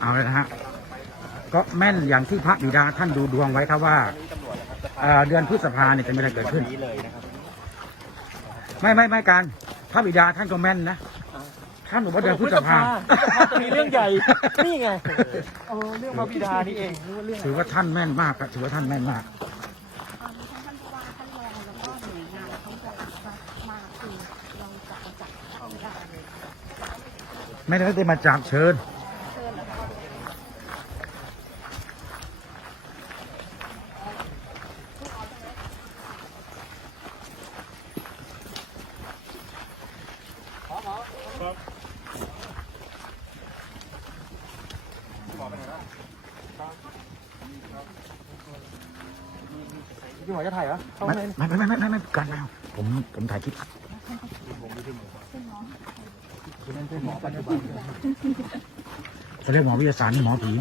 เอาเลยนะฮะก็แม่นอย่างที่พระบิดาท่านดูดวงไว้ครับว่าเอ่อเดือนพฤษภาเนี่ยจะมีอะไรเกิดขึ้น นี้เลยนะครับไม่ไม่ไม่การพระบิดาท่านก็แม่นนะท่านบอกว่าเดือนพฤษภามีเรื่องใหญ่ นี่ไงเออเรื่องพระบิดานี่เองนึกว่าเรื่องถือว่าท่านแม่นมากครับถือว่าท่านแม่นมาก ตอนนี้ทั้งท่านผู้ว่าท่านรองแล้วก็หน่วยงานเขาจะมาคือเราจะมาจัดเข้าได้เลยไม่ได้ได้มาจากเชิญเชิญ หมอจะถ่ายเหรอเข้าไม่ในไม่ไม่ไม่ไม่ไม่การแล้วผมผมถ่ายคลิปจะเรียกหมอวิทยาศาสตร์นี่หมอผี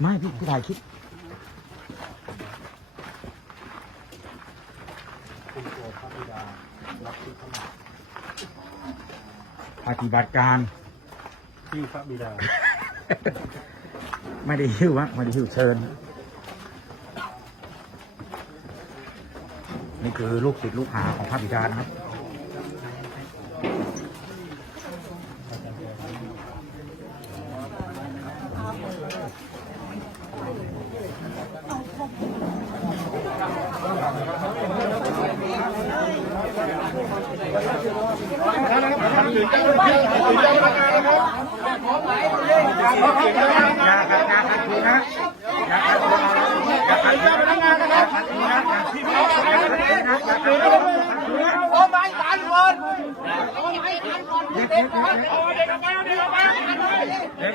ไม่พี่พี่ถ่ายคลิปปฏิบัติการที่พระบิดา ไม่ได้หิ้ววะไม่ได้หิ้วเชิญ นี่คือลูกศิษย์ลูกหาของพระบิดานะครับยาขั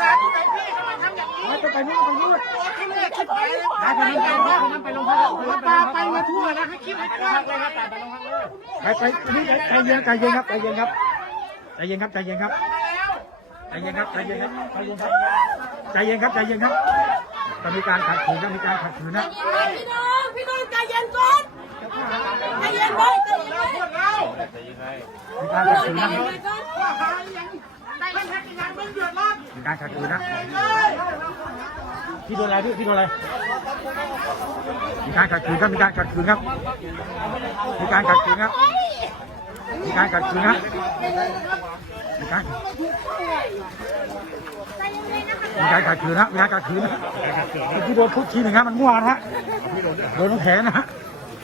สารอยู่ไหนพี่ทำไมทำอย่างนี้ไปไปนู่นไปนู่นโอ้ที่นี่คิดไปเลยได้ไปนู่นไปนู่นไปลงพักหัวปลาไปมาทั่วแล้วให้คิดให้กว้างเลยครับไปไปนี่ใจเย็นใจเย็นครับใจเย็นครับใจเย็นครับใจเย็นครับใจเย็นครับใจเย็นครับใจเย็นครับใจเย็นครับใจเย็นครับจะมีการขัดขืนจะมีการขัดขืนนะพี่น้องพี่น้องใจเย็นก่อนใจเย็นไว้ใจเย็นไว้มีการขัดขืนนะ ม่แท็กยังไม่เดือดร้อนมีการขัดขืนนะพี่โดนอะไรพี่พี่โดนอะไรมีการขัดขืนครับมีการขัดขืนครับ มีการขัดขืนครับ มีการขัดขืนครับมีการใจเย็นๆนะคะมีการขัดขืนนะมีการขัดขืนนะที่โดนทุกทีหนึ่งฮะมันมั่วนะฮะโดนตรงแขนนะฮะ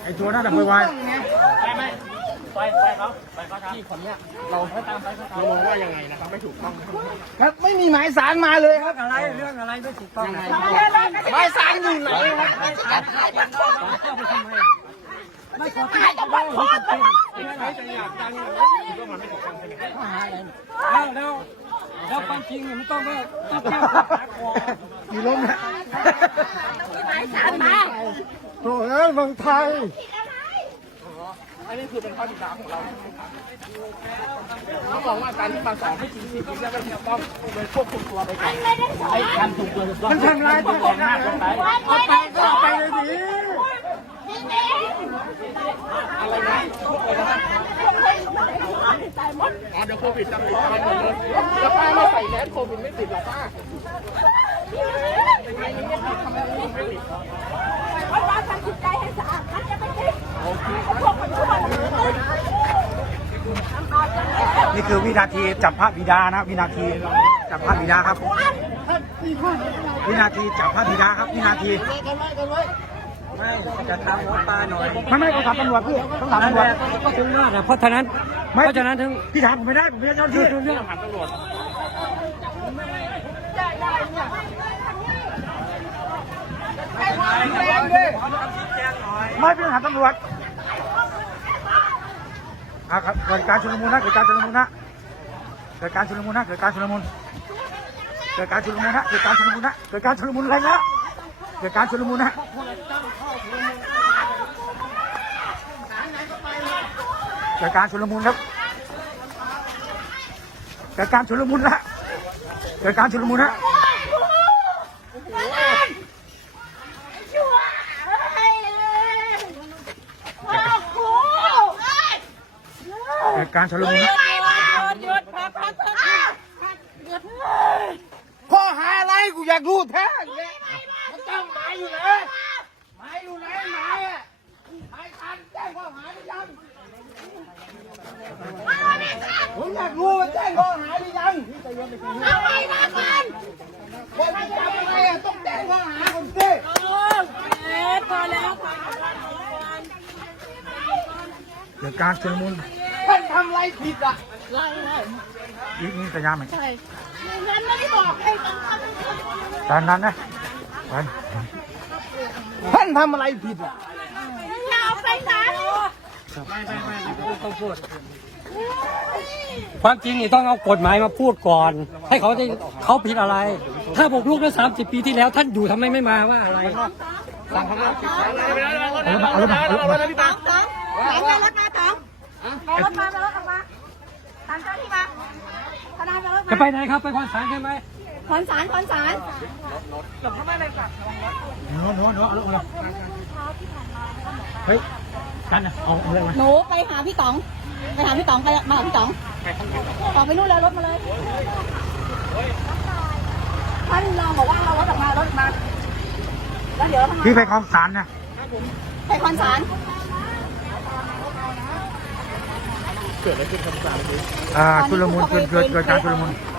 ไอตัวนั่นแบบว ไปไปเขาไปเขาที่คนเนี้ยเราไม่ตามไปเขาเรามองว่ายังไงนะครับไม่ถูกต้องครับไม่มีหมายสารมาเลยครับอะไรเรื่องอะไรไม่ถูกต้องหมายสารอยู่ไหนครับไม่ขอโทษไม่ขอโทษไม่ใจะอยากดังเลยก็มันไม่ถูกต้องใช่ไหมแล้วแล้วแล้วความจริงมันต้องไม่ต้องแก้ปัญหาก่อนอยู่ร่มนะไมีหมาสารมาโถ่เอ้ยเมืงไทย อันนี้คือเป็นข้อติดีของเราเขาบอกว่าการที่มาสอนให้จริงจริงแล้วมันต้องเป็นควบคุมตัวไปก่อนไอ้การถูกตัวถูกต้องมันทำลายตัวเองนะเอาไปก็เอาไปเลยดิอะไรนะอ๋อเดี๋ยวโควิดจะติดไปหมดเลยแล้วป้าไม่ใส่แมสโควิดไม่ติดหรอป้าเอาวางทำจิตใจให้สะอาดมันจะไม่ติดพวกมันชั่ว นี่คือ วินาทีจับพระบิดานะวินาทีจับพระบิดาครับ วินาทีจับพระบิดาครับ วินาทีไม่จะทำหัวปลาหน่อยไม่ไม่ต้องถามตำรวจพี่ต้องถามตำรวจก็ถึงว่านะเพราะฉะนั้นเพราะฉะนั้นถึงพี่ถามผมไม่ได้ผมไม่ใช่เจ้าหน้าที่เรื่องไแรงดิไม่เป็นทหารตำรวจอะครับเกิดการชุลมุนนะเกิดการชุลมุนนะ เกิดการชุลมุนนะเกิดการชุลมุนเกิดการชุลมุนนะเกิดการชุลมุนนะเกิดการชุลมุนอะไรนะเกิดการชุลมุนนะเกิดการชุลมุนครับเกิดการชุลมุนนะเกิดการชุลมุนนะเกิดการชุลมุนนะ ข้อหาอะไรกูอยากรู้แท้เนี่ยมันต้องหมายอยู่ไหนหมายอยู่ไหนหมายอะหมายคันแจ้งข้อหาหรือยังผม อยากรู้ว่าแจ้งข้อหาหรือยังคนที่ทำอะไรอะต้องแจ้งข้อหาผมสิเกิดการชุลมุนท่านทำอะไรผิดอะยิงยิงสัญญาณไหมฉันไม่ได้บอกให้ต้องทตอนนั้นนะไปท่านทำอะไรผิดอะำอย่าเอาไปศาล ความจริงนี่ต้องเอากฎหมายมาพูดก่อน ให้เขาได้เขาผิดอะไร ถ้าบุกรุกเมื่อสามสิบปีที่แล้ว ท่านอยู่ทำไมไม่มาว่าอะไรเอารถมาเอารถมาเอารถมาสองสองสามไปรถมาสองไปรถมาไปรถออกมาตามเจ้าที่มาทนายไปรถจะมาไปไหนครับไปคอนศาลใช่ไหมคอนศาลคอนศาลหนูหนูหนูเอารถมา เฮ้ยกันนะเอาเอาเลยมาหนูไปหาพี่ต๋อง ไปหาพี่ต๋องไปมาหาพี่ต๋องต๋องไปนู่นแล้วรถมาเลยท่านรองบอกว่าเอารถออกมารถมา แล้วเดี๋ยวทำไมพี่ไปคลองสารนะไปคอนศาลอ่าชุลมุนเกิดเกิดเกิดการชุลมุนค